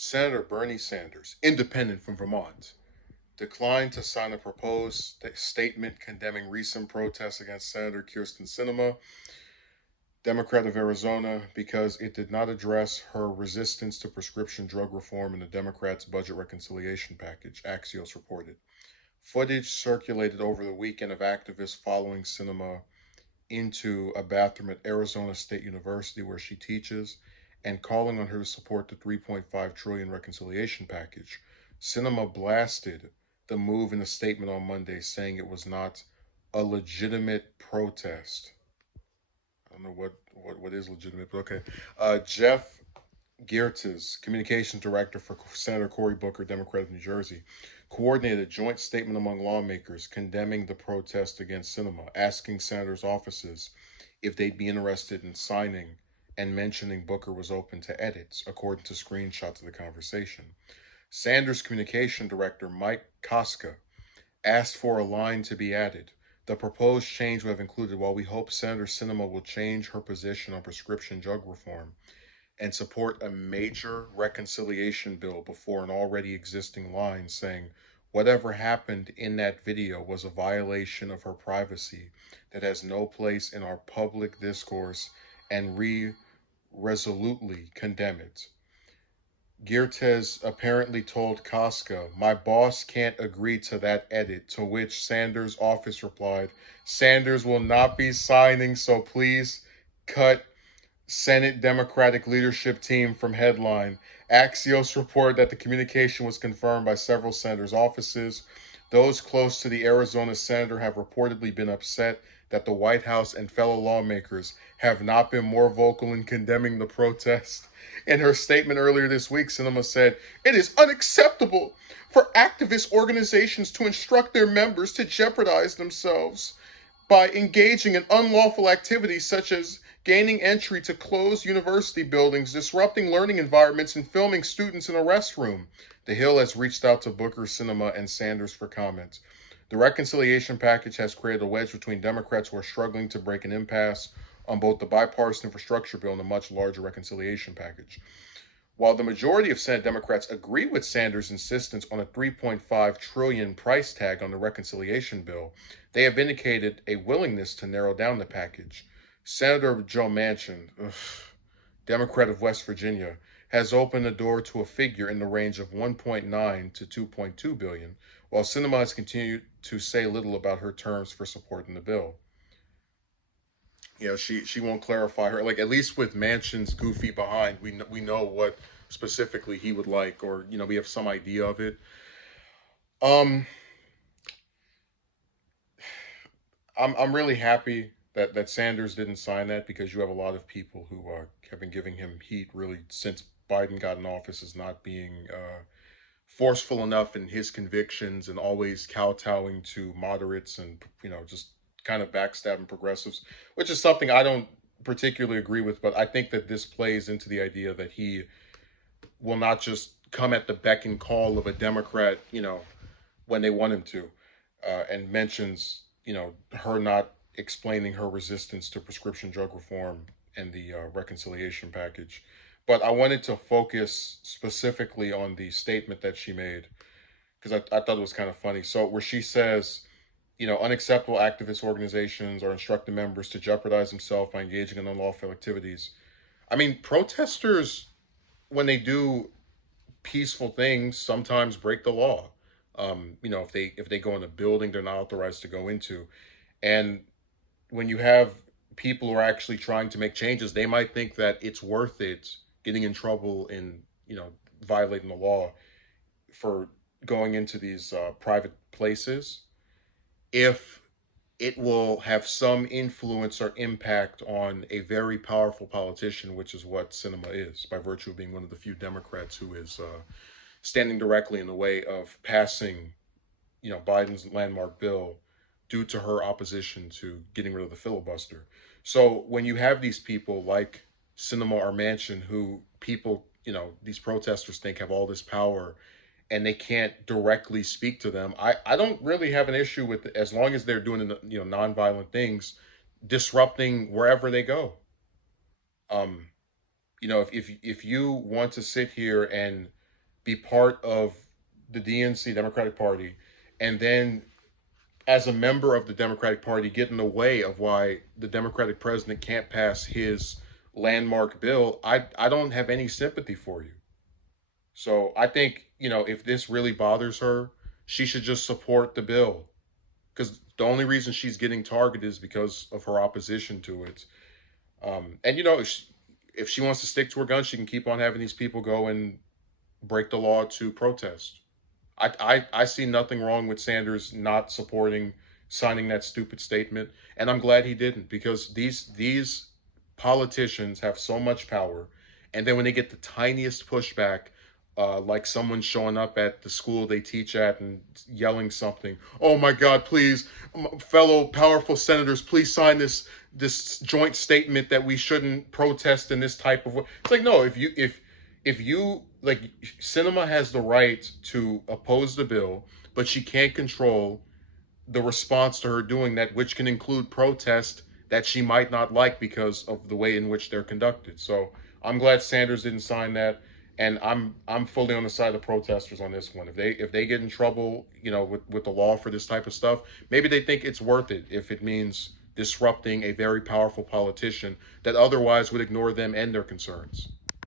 Senator Bernie Sanders, independent from Vermont, declined to sign a proposed statement condemning recent protests against Senator Kirsten Sinema, Democrat of Arizona, because it did not address her resistance to prescription drug reform in the Democrats' budget reconciliation package, Axios reported. Footage circulated over the weekend of activists following Sinema into a bathroom at Arizona State University where she teaches and calling on her to support the 3.5 trillion reconciliation package. Sinema blasted the move in a statement on Monday, saying it was not a legitimate protest. I don't know what is legitimate, but okay. Jeff Geertz's communications director for Senator Cory Booker, Democrat of New Jersey, coordinated a joint statement among lawmakers condemning the protest against Sinema, asking senators' offices if they'd be interested in signing and mentioning Booker was open to edits, according to screenshots of the conversation. Sanders' communication director, Mike Koska, asked for a line to be added. The proposed change would have included, while we hope Senator Sinema will change her position on prescription drug reform and support a major reconciliation bill before an already existing line saying whatever happened in that video was a violation of her privacy that has no place in our public discourse, and resolutely condemn it. Geertes apparently told Casca, "My boss can't agree to that edit," to which Sanders' office replied, "Sanders will not be signing, so please cut Senate Democratic leadership team" from headline. Axios report that the communication was confirmed by several senators' offices. Those close to the Arizona senator have reportedly been upset that the White House and fellow lawmakers have not been more vocal in condemning the protest. In her statement earlier this week, Sinema said, "It is unacceptable for activist organizations to instruct their members to jeopardize themselves by engaging in unlawful activities such as gaining entry to closed university buildings, disrupting learning environments, and filming students in a restroom." The Hill has reached out to Booker, Sinema, and Sanders for comment. The reconciliation package has created a wedge between Democrats who are struggling to break an impasse on both the bipartisan infrastructure bill and the much larger reconciliation package. While the majority of Senate Democrats agree with Sanders' insistence on a 3.5 trillion price tag on the reconciliation bill, they have indicated a willingness to narrow down the package. Senator Joe Manchin, Democrat of West Virginia, has opened the door to a figure in the range of 1.9 to 2.2 billion, while Sinema has continued to say little about her terms for supporting the bill. She won't clarify her, like, at least with Manchin's goofy behind, we know what specifically he would like, or we have some idea of it. Um, I'm really happy that Sanders didn't sign that, because you have a lot of people who have been giving him heat really since Biden got in office as not being forceful enough in his convictions and always kowtowing to moderates and just kind of backstabbing progressives, which is something I don't particularly agree with. But I think that this plays into the idea that he will not just come at the beck and call of a Democrat, when they want him to, and mentions, her not explaining her resistance to prescription drug reform and the reconciliation package. But I wanted to focus specifically on the statement that she made, because I thought it was kind of funny. So, where she says, unacceptable activist organizations are instructing members to jeopardize themselves by engaging in unlawful activities. I mean, protesters, when they do peaceful things, sometimes break the law. If they go in a building they're not authorized to go into, and when you have people who are actually trying to make changes, they might think that it's worth it getting in trouble in violating the law for going into these private places if it will have some influence or impact on a very powerful politician, which is what Sinema is, by virtue of being one of the few Democrats who is standing directly in the way of passing, Biden's landmark bill due to her opposition to getting rid of the filibuster. So when you have these people like Sinema or Manchin, who people, these protesters think have all this power, and they can't directly speak to them, I don't really have an issue with it, as long as they're doing nonviolent things, disrupting wherever they go. If you want to sit here and be part of the DNC, Democratic Party, and then as a member of the Democratic Party get in the way of why the Democratic president can't pass his landmark bill, I don't have any sympathy for you. So I think, if this really bothers her, she should just support the bill, because the only reason she's getting targeted is because of her opposition to it. And if she wants to stick to her guns, she can keep on having these people go and break the law to protest. I see nothing wrong with Sanders not supporting signing that stupid statement, and I'm glad he didn't, because these politicians have so much power, and then when they get the tiniest pushback, like someone showing up at the school they teach at and yelling something, "Oh my God, please, fellow powerful senators, please sign this joint statement that we shouldn't protest in this type of way." It's like, no, if you like, Sinema has the right to oppose the bill, but she can't control the response to her doing that, which can include protest that she might not like because of the way in which they're conducted. So I'm glad Sanders didn't sign that, and I'm fully on the side of protesters on this one. If they get in trouble, with the law for this type of stuff, maybe they think it's worth it if it means disrupting a very powerful politician that otherwise would ignore them and their concerns.